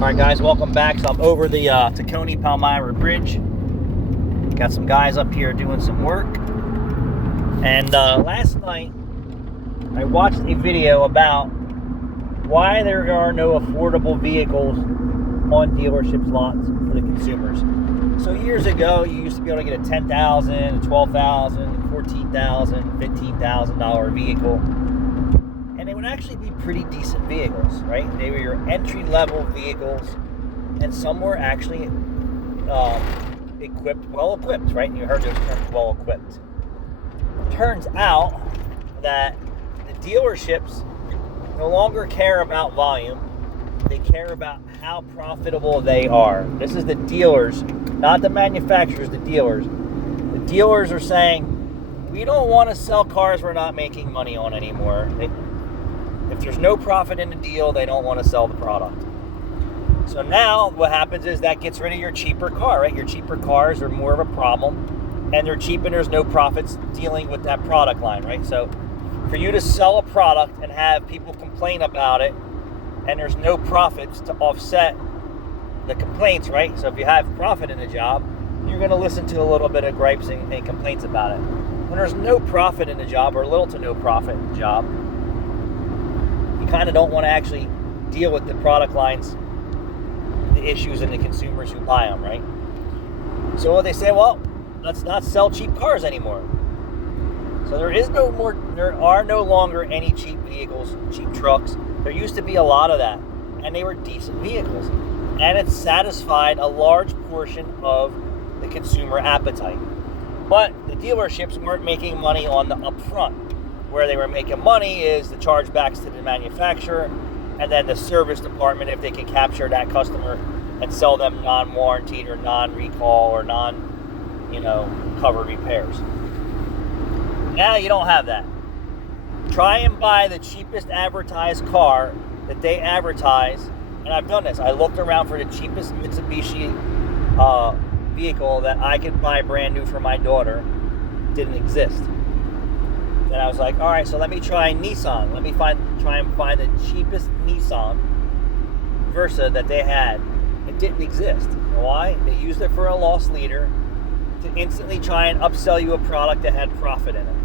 Alright guys, welcome back. So I'm over the Tacony Palmyra Bridge. Got some guys up here doing some work. And last night I watched a video about why there are no affordable vehicles on dealerships lots for the consumers. So years ago you used to be able to get a $10,000, $12,000, $14,000, $15,000 vehicle. And they would actually be pretty decent vehicles, right? They were your entry-level vehicles, and some were actually well-equipped, right? You heard those terms, well-equipped. Turns out that the dealerships no longer care about volume. They care about how profitable they are. This is the dealers, not the manufacturers, the dealers. The dealers are saying, we don't want to sell cars we're not making money on anymore. If there's no profit in the deal, they don't want to sell the product. So now what happens is that gets rid of your cheaper car, right? Your cheaper cars are more of a problem, and they're cheap and there's no profits dealing with that product line, right? So for you to sell a product and have people complain about it, and there's no profits to offset the complaints, right? So if you have profit in the job, you're going to listen to a little bit of gripes and complaints about it. When there's no profit in the job, or little to no profit in the job, you kind of don't want to actually deal with the product lines, the issues, and the consumers who buy them, right? So what they say, well, let's not sell cheap cars anymore. So there are no longer any cheap vehicles, cheap trucks. There used to be a lot of that, and they were decent vehicles. And it satisfied a large portion of the consumer appetite. But the dealerships weren't making money on the upfront. Where they were making money is the chargebacks to the manufacturer, and then the service department if they can capture that customer and sell them non-warranted or non-recall or non-covered repairs. Now you don't have that. Try and buy the cheapest advertised car that they advertise, and I've done this. I looked around for the cheapest Mitsubishi vehicle that I could buy brand new for my daughter. Didn't exist. And I was like, all right, so let me try Nissan. Let me try and find the cheapest Nissan Versa that they had. It didn't exist. Why? They used it for a loss leader to instantly try and upsell you a product that had profit in it.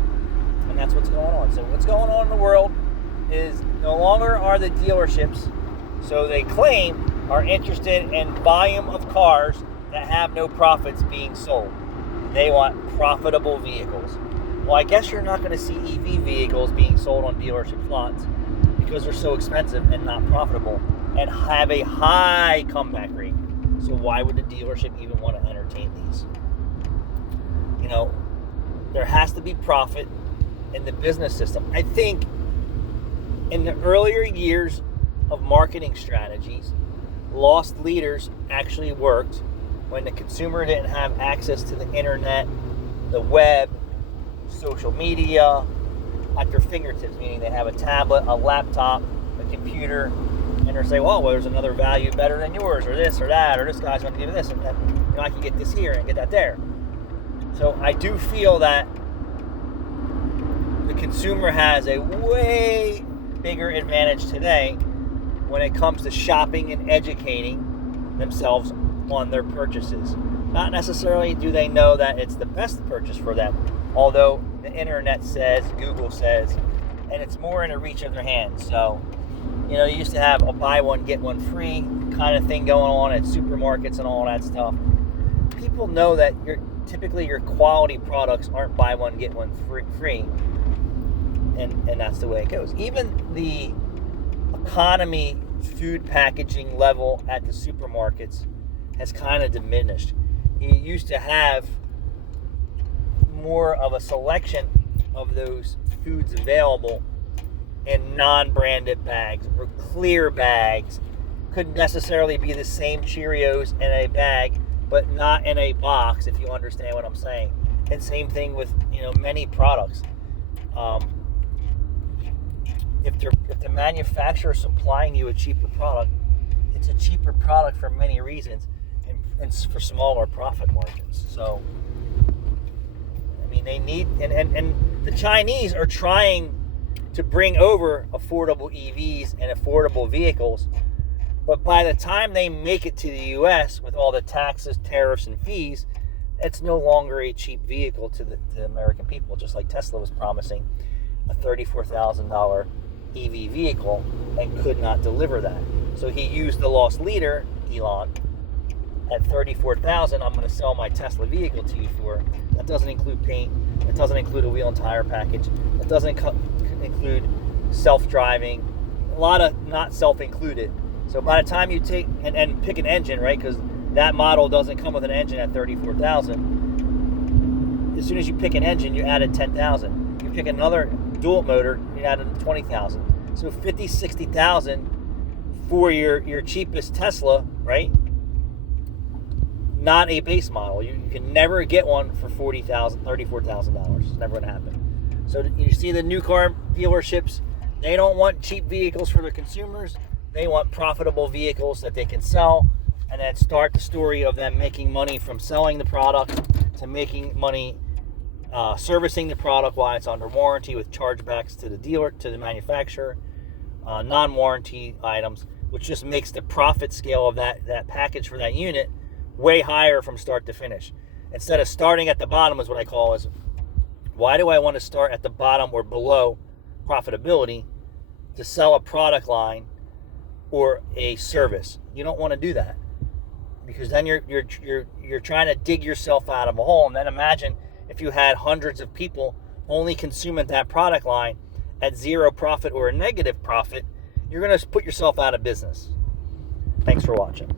And that's what's going on. So what's going on in the world is no longer are the dealerships, so they claim, are interested in volume of cars that have no profits being sold. They want profitable vehicles. Well, I guess you're not going to see EV vehicles being sold on dealership lots because they're so expensive and not profitable and have a high comeback rate. So why would the dealership even want to entertain these? There has to be profit in the business system. I think in the earlier years of marketing strategies, loss leaders actually worked when the consumer didn't have access to the internet, the web, social media at their fingertips, meaning they have a tablet, a laptop, a computer, and they're saying, well, there's another value better than yours, or this or that, or this guy's going to give you this, and that, I can get this here and get that there. So I do feel that the consumer has a way bigger advantage today when it comes to shopping and educating themselves on their purchases. Not necessarily do they know that it's the best purchase for them, although the internet says, Google says, and it's more in the reach of their hands. So, you used to have a buy one, get one free kind of thing going on at supermarkets and all that stuff. People know that typically your quality products aren't buy one, get one free. And that's the way it goes. Even the economy food packaging level at the supermarkets has kind of diminished. You used to have more of a selection of those foods available in non-branded bags or clear bags. Couldn't necessarily be the same Cheerios in a bag, but not in a box, if you understand what I'm saying. And same thing with many products. If the manufacturer is supplying you a cheaper product, it's a cheaper product for many reasons, and for smaller profit margins. So they need, and the Chinese are trying to bring over affordable EVs and affordable vehicles But by the time they make it to the U.S. with all the taxes, tariffs, and fees, it's no longer a cheap vehicle to the American people, just like Tesla was promising a $34,000 EV vehicle and could not deliver that. So he used the lost leader, Elon, at $34,000. I'm going to sell my Tesla vehicle to you for. That doesn't include paint. It doesn't include a wheel and tire package. It doesn't include self-driving. A lot of not self-included. So by the time you take and pick an engine, right? Because that model doesn't come with an engine at $34,000. As soon as you pick an engine, you added $10,000. You pick another dual motor, you added $20,000. So $50,000, $60,000 for your cheapest Tesla, right? Not a base model. You can never get one for $40,000, $34,000. It's never going to happen. So you see the new car dealerships, they don't want cheap vehicles for their consumers. They want profitable vehicles that they can sell, and then start the story of them making money from selling the product to making money servicing the product while it's under warranty with chargebacks to the dealer, to the manufacturer, non-warranty items, which just makes the profit scale of that package for that unit way higher from start to finish. Instead of starting at the bottom, is what I call is, why do I want to start at the bottom or below profitability to sell a product line or a service? You don't want to do that, because then you're trying to dig yourself out of a hole. And then imagine if you had hundreds of people only consuming that product line at zero profit or a negative profit, you're going to put yourself out of business. Thanks for watching.